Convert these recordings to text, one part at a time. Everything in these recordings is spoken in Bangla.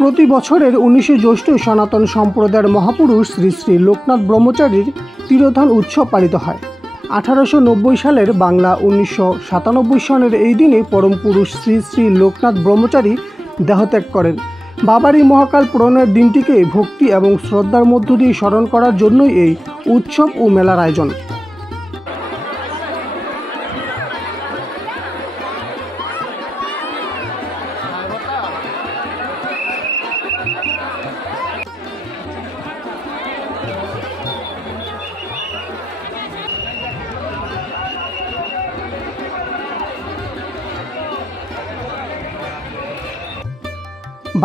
প্রতি বছরের ১৯শে জ্যৈষ্ঠ সনাতন সম্প্রদায়ের মহাপুরুষ শ্রী শ্রী লোকনাথ ব্রহ্মচারীর তিরোধান উৎসব পালিত হয়। ১৮৯০ সালের বাংলা ১৯৯৭ সনের এই দিনে পরম পুরুষ শ্রী শ্রী লোকনাথ ব্রহ্মচারী দেহত্যাগ করেন। বাবার এই মহাকাল প্রণয়ের দিনটিকে ভক্তি এবং শ্রদ্ধার মধ্য দিয়ে স্মরণ করার জন্যই এই উৎসব ও মেলার আয়োজন।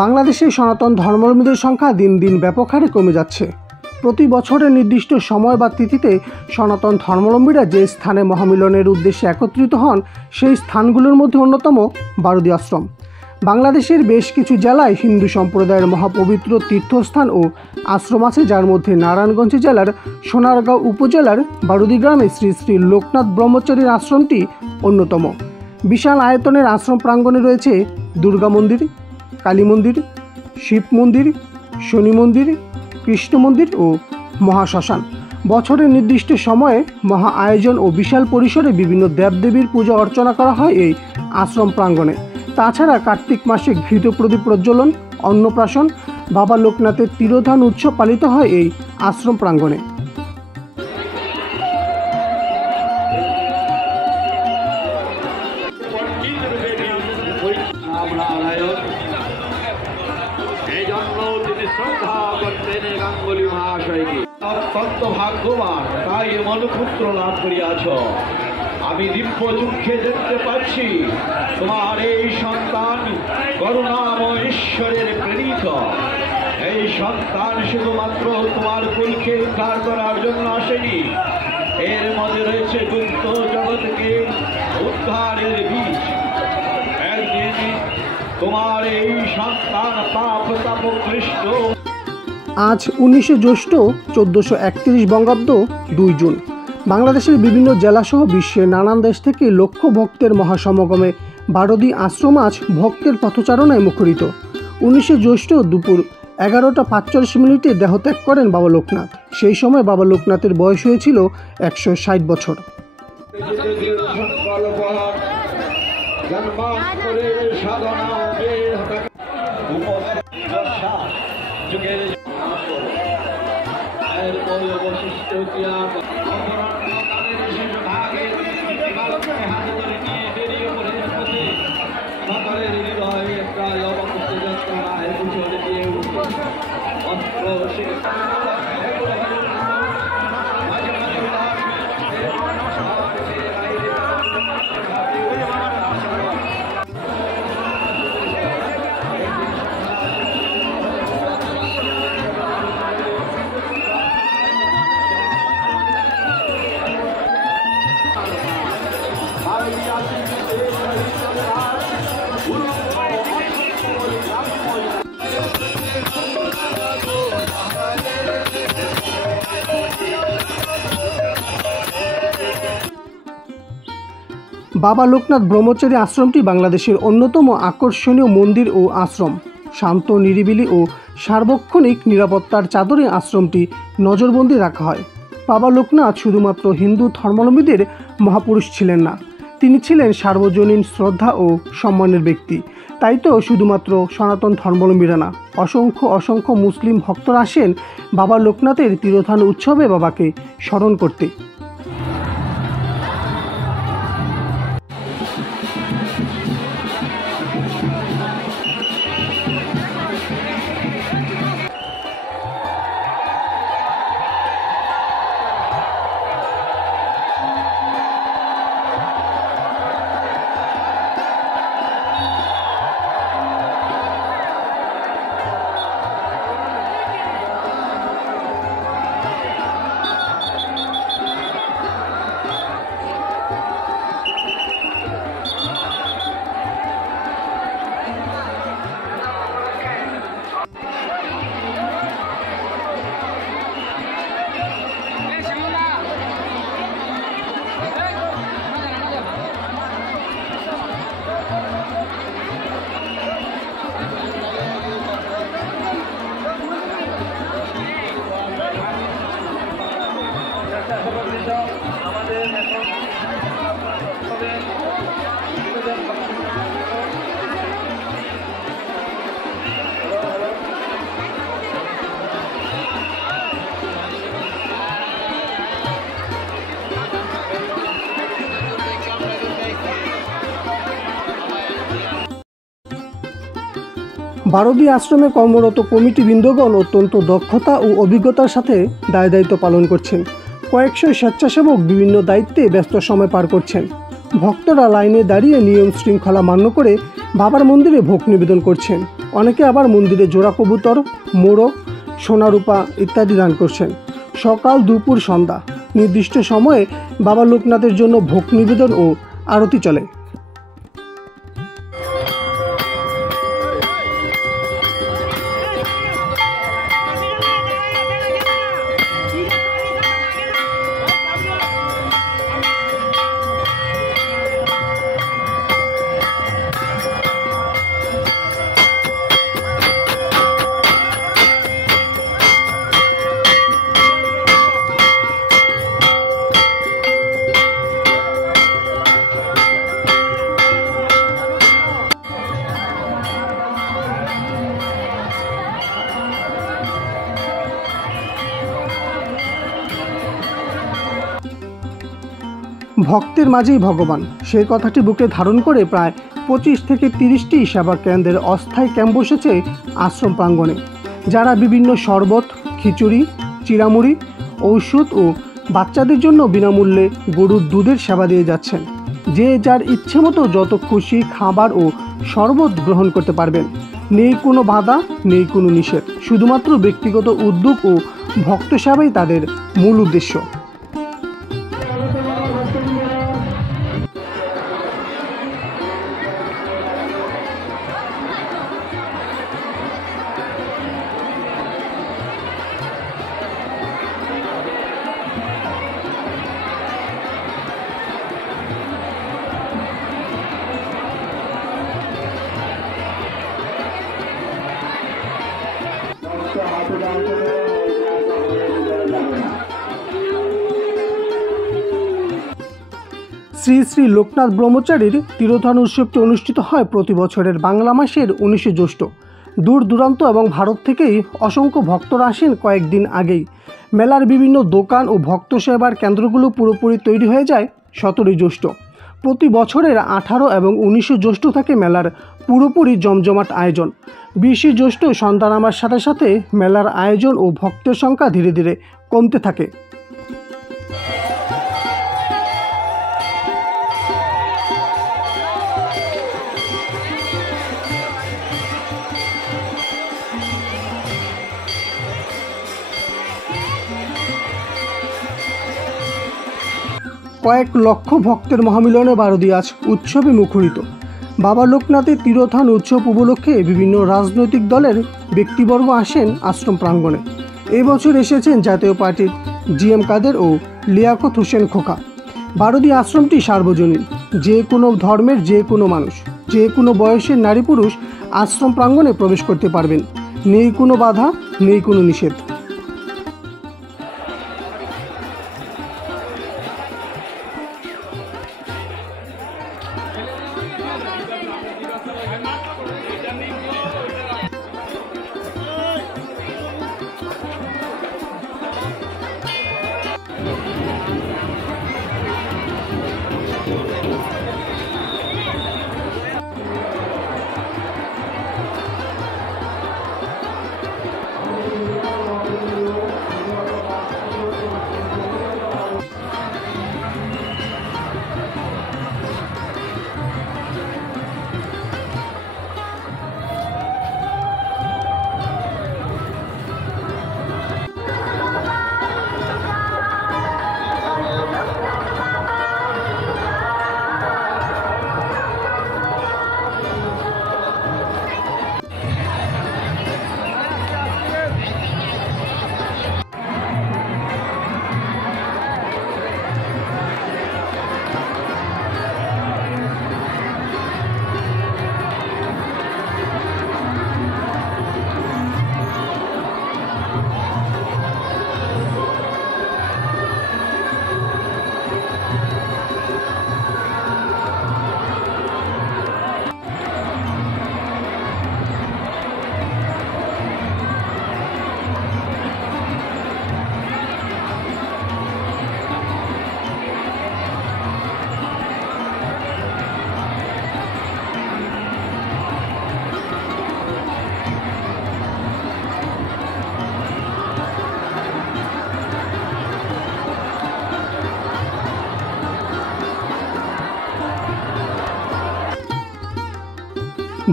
বাংলাদেশে সনাতন ধর্মাবলম্বীদের সংখ্যা দিন দিন ব্যাপক হারে কমে যাচ্ছে। প্রতি বছরের নির্দিষ্ট সময় বা তিথিতে সনাতন ধর্মাবলম্বীরা যে স্থানে মহামিলনের উদ্দেশ্যে একত্রিত হন, সেই স্থানগুলোর মধ্যে অন্যতম বারুদি আশ্রম। বাংলাদেশের বেশ কিছু জেলায় হিন্দু সম্প্রদায়ের মহাপবিত্র তীর্থস্থান ও আশ্রম আছে, যার মধ্যে নারায়ণগঞ্জ জেলার সোনারগাঁও উপজেলার বারুদি গ্রামে শ্রী শ্রী লোকনাথ ব্রহ্মচারীর আশ্রমটি অন্যতম। বিশাল আয়তনের আশ্রম প্রাঙ্গণে রয়েছে দুর্গা মন্দির, কালী মন্দির, শিব মন্দির, শনি মন্দির, কৃষ্ণ মন্দির ও মহাশ্মশান। বছরের নির্দিষ্ট সময়ে মহা আয়োজন ও বিশাল পরিসরে বিভিন্ন দেবদেবীর পূজা অর্চনা করা হয় এই আশ্রম প্রাঙ্গণে। তাছাড়া কার্তিক মাসে ঘৃত প্রদীপ প্রজ্বলন, অন্নপ্রাশন, বাবা লোকনাথের তিরোধান উৎসব পালিত হয় এই আশ্রম প্রাঙ্গণে। অত্যন্ত ভাগ্যবান, তাই এমন পুত্র লাভ করিয়াছ। আমি দিব্য চক্ষে দেখতে পাচ্ছি তোমার এই সন্তান করুণাময় ঈশ্বরের প্রেরিত। এই সন্তান শুধুমাত্র তোমার কুলকে উদ্ধার করার জন্য আসেনি, এর মধ্যে রয়েছে গুপ্ত জগৎকে উদ্ধারের বীজ। একদিন তোমার এই সন্তান পাপ তাপকৃষ্ট। আজ ১৯শে জ্যৈষ্ঠ ১৪৩১ বঙ্গাব্দ ২ জুন। বাংলাদেশের বিভিন্ন জেলাসহ বিশ্বের নানান দেশ থেকে লক্ষ ভক্তের মহাসমাগমে বারুদি আশ্রম আজ ভক্তের পথচারণায় মুখরিত। ১৯শে জ্যৈষ্ঠ দুপুর ১১টা ৪৫ দেহত্যাগ করেন বাবা লোকনাথ। সেই সময় বাবা লোকনাথের বয়স হয়েছিল ১৬০ বছর। বাবা লোকনাথ ব্রহ্মচারী আশ্রমটি বাংলাদেশের অন্যতম আকর্ষণীয় মন্দির ও আশ্রম। শান্ত, নিরিবিলি ও সার্বক্ষণিক নিরাপত্তার চাদরে আশ্রমটি নজরবন্দি রাখা হয়। বাবা লোকনাথ শুধুমাত্র হিন্দু ধর্মাবলম্বীদের মহাপুরুষ ছিলেন না, তিনি ছিলেন সার্বজনীন শ্রদ্ধা ও সম্মানের ব্যক্তি। তাই তো শুধুমাত্র সনাতন ধর্মাবলম্বীরা না, অসংখ্য অসংখ্য মুসলিম ভক্তরা আসেন বাবা লোকনাথের তিরোধান উৎসবে বাবাকে স্মরণ করতে। বারোদি আশ্রমে কর্মরত কমিটিবৃন্দগণ অত্যন্ত দক্ষতা ও অভিজ্ঞতার সাথে দায়িত্ব পালন করছেন। কয়েকশো স্বেচ্ছাসেবক বিভিন্ন দায়িত্বে ব্যস্ত সময় পার করছেন। ভক্তরা লাইনে দাঁড়িয়ে নিয়ম শৃঙ্খলা মান্য করে বাবার মন্দিরে ভোগ নিবেদন করছেন। অনেকে আবার মন্দিরে জোড়া কবুতর, মোড়ক, সোনা রূপা ইত্যাদি দান করছেন। সকাল, দুপুর, সন্ধ্যা নির্দিষ্ট সময়ে বাবা লোকনাথের জন্য ভোগ নিবেদন ও আরতি চলে। ভক্তের মাঝেই ভগবান, সেই কথাটি বুকে ধারণ করে প্রায় 25 থেকে 30টি সেবা কেন্দ্রের অস্থায়ী ক্যাম্প বসেছে আশ্রম প্রাঙ্গণে। যারা বিভিন্ন শরবত, খিচুড়ি, চিড়ামুড়ি, ঔষধ ও বাচ্চাদের জন্য বিনামূল্যে গরুর দুধের সেবা দিয়ে যাচ্ছেন। যে যার ইচ্ছে মতো যত খুশি খাবার ও শরবত গ্রহণ করতে পারবেন। নেই কোনো বাধা, নেই কোনো নিষেধ, শুধুমাত্র ব্যক্তিগত উদ্যোগ ও ভক্ত সেবাই তাদের মূল উদ্দেশ্য। শ্রী শ্রী লোকনাথ ব্রহ্মচারীর তিরোধান উৎসবটি অনুষ্ঠিত হয় প্রতি বছরের বাংলা মাসের 19শে জ্যৈষ্ঠ। দূর দূরান্ত এবং ভারত থেকেই অসংখ্য ভক্তরা আসেন কয়েকদিন আগেই। মেলার বিভিন্ন দোকান ও ভক্ত সেবার কেন্দ্রগুলো পুরোপুরি তৈরি হয়ে যায় 17ই জ্যৈষ্ঠ। প্রতি বছরের 18 এবং 19শে জ্যৈষ্ঠ থাকে মেলার পুরোপুরি জমজমাট আয়োজন। 20শে জ্যৈষ্ঠ সন্ধ্যা নামার সাথে সাথে মেলার আয়োজন ও ভক্তের সংখ্যা ধীরে ধীরে কমতে থাকে। কয়েক লক্ষ ভক্তের মহামিলনে বারোদি আজ উৎসবে মুখরিত। বাবা লোকনাথের তিরোধান উৎসব উপলক্ষে বিভিন্ন রাজনৈতিক দলের ব্যক্তিবর্গ আসেন আশ্রম প্রাঙ্গণে। এই বছর এসেছেন জাতীয় পার্টির জিএম কাদের ও লিয়াকত হোসেন খোকা। বারোদি আশ্রমটি সার্বজনীন, যে কোনো ধর্মের যে কোনো মানুষ, যে কোনো বয়সের নারী পুরুষ আশ্রম প্রাঙ্গণে প্রবেশ করতে পারবেন। নেই কোনো বাধা, নেই কোনো নিষেধ।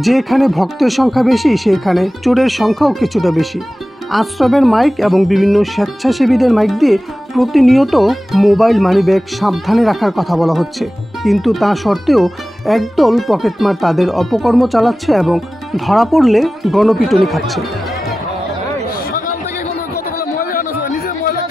যেখানে ভক্তের সংখ্যা বেশি সেখানে চোরের সংখ্যাও কিছুটা বেশি। আশ্রমের মাইক এবং বিভিন্ন স্বেচ্ছাসেবীদের মাইক দিয়ে প্রতিনিয়ত মোবাইল মানিব্যাগ সাবধানে রাখার কথা বলা হচ্ছে, কিন্তু তা সত্ত্বেও একদল পকেটমার তাদের অপকর্ম চালাচ্ছে এবং ধরা পড়লে গণপিটুনি খাচ্ছে। সকাল থেকে কোনো কতগুলো মহিলা মানুষ নিজে মহিলা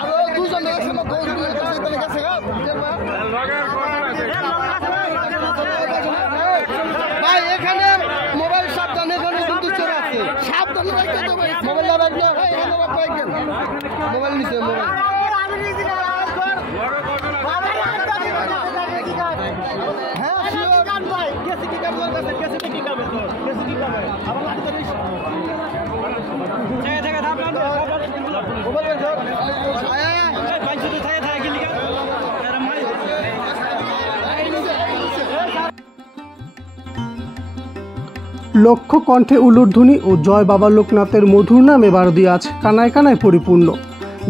আরো দুজন ভাই এখানে মোবাইল সাবধানে এখানে কিন্তু চোর আছে, সাবধানে রাখতে তো ভাই মোবাইল রাখবেন, এখানে রাখবেন মোবাইল নিচে মোবাইল লক্ষ কণ্ঠে উলুধ্বনি ও জয় বাবা লোকনাথের মধুর নাম এবার দিয়ে আজ কানায় কানায় পরিপূর্ণ।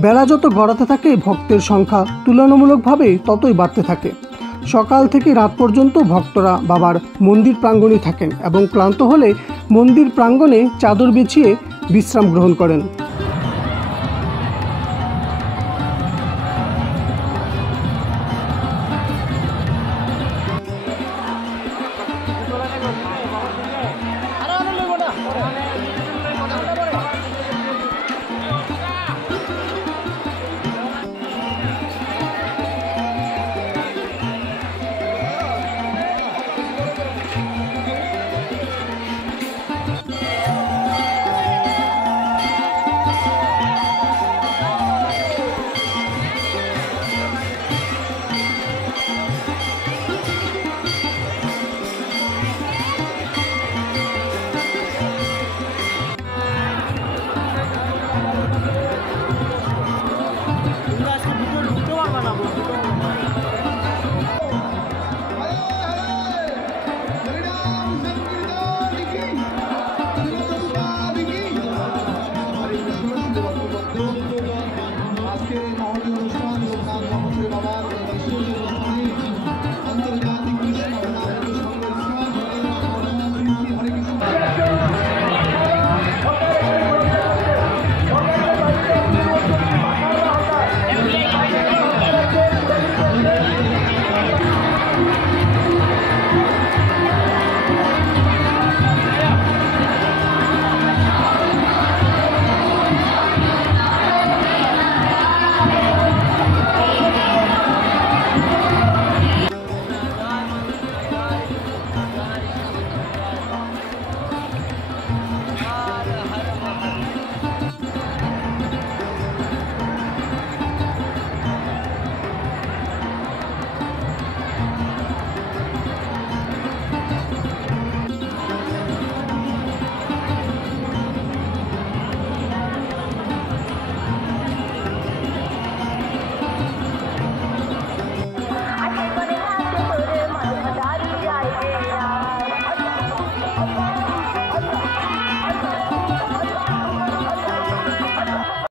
বেলা যত গড়াতে থাকে ভক্তের সংখ্যা তুলনামূলকভাবে ততই বাড়তে থাকে। সকাল থেকে রাত পর্যন্ত ভক্তরা বাবার মন্দির প্রাঙ্গণে থাকেন এবং ক্লান্ত হলে মন্দির প্রাঙ্গণে চাদর বিছিয়ে বিশ্রাম গ্রহণ করেন।